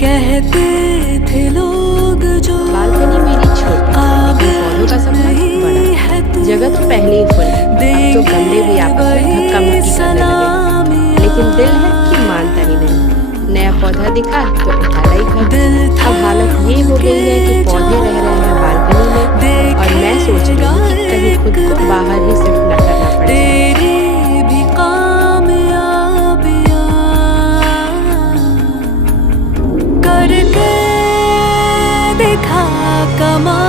कहते थे लोग जो बालकनी मेरी छोटी लेकिन पौधों का सपना बड़ा। जगह तो पहले ही फुल है, अब तो गमले भी आपस में धक्का मुक्की करने लगे हैं। लेकिन दिल है कि मानता ही नहीं। नया पौधा दिखा तो उठाला ही घर। अब हालत ये हो गई है कि पौधे रह रहे हैं बालकनी में और मैं सोच रही हूँ कि कहीं खुद को बाहर ही शिफ्ट न करना पड़ जाए। तेरी भी कामयाबियां करके दिखा कमाल।